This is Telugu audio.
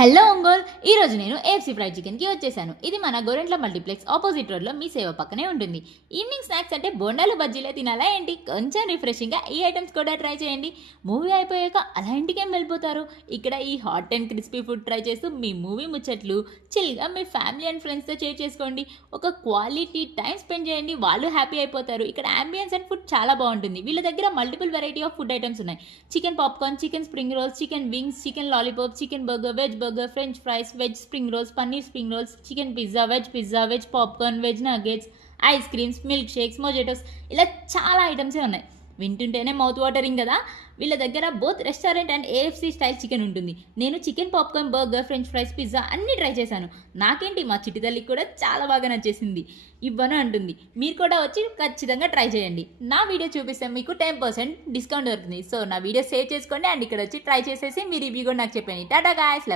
హలో ఒంగోల్ ఈరోజు నేను ఏఎఫ్సీ ఫ్రైడ్ చికెన్కి వచ్చేసాను. ఇది మన గోరెంట్ల మల్టీప్లెక్స్ ఆపోజిట్ రోడ్లో మీ సేవ పక్కనే ఉంటుంది. ఈవినింగ్ స్నాక్స్ అంటే బొండాలు బజ్జీలే తినాలా ఏంటి? కొంచెం రిఫ్రెషింగ్గా ఈ ఐటమ్స్ కూడా ట్రై చేయండి. మూవీ అయిపోయాక అలా ఇంటికేం వెళ్ళిపోతారు. ఇక్కడ ఈ hot and crispy food try చేస్తూ మీ మూవీ ముచ్చట్లు చిల్గా మీ ఫ్యామిలీ అండ్ ఫ్రెండ్స్తో షేర్ చేసుకోండి. ఒక క్వాలిటీ టైం స్పెండ్ చేయండి, వాళ్ళు హ్యాపీ అయిపోతారు. ఇక్కడ అంబియన్స్ అండ్ ఫుడ్ చాలా బాగుంటుంది. వీళ్ళ దగ్గర multiple variety of food items ఉన్నాయి. Chicken popcorn, chicken spring rolls, chicken wings, chicken lollipop, chicken burger, veg burger, French fries, veg spring rolls, paneer spring rolls, chicken pizza, veg popcorn, veg nuggets, ice creams, milk shakes, mojitos, ఇలా చాలా ఐటమ్సే ఉన్నాయి. వింటుంటేనే మౌత్ వాటరింగ్ కదా. వీళ్ళ దగ్గర both restaurant and AFC style chicken ఉంటుంది. నేను chicken popcorn, burger, French fries, pizza అన్నీ ట్రై చేశాను. నాకేంటి మా చిట్టి తల్లికి కూడా చాలా బాగా నచ్చేసింది. ఇవ్వను అంటుంది. మీరు కూడా వచ్చి ఖచ్చితంగా ట్రై చేయండి. నా వీడియో చూపిస్తే మీకు 10% డిస్కౌంట్ దొరుకుతుంది. సో నా వీడియో సేవ్ చేసుకోండి అండ్ ఇక్కడ వచ్చి ట్రై చేసేసి మీ రివ్యూ కూడా నాకు చెప్పండి. టాటా గాయ్స్.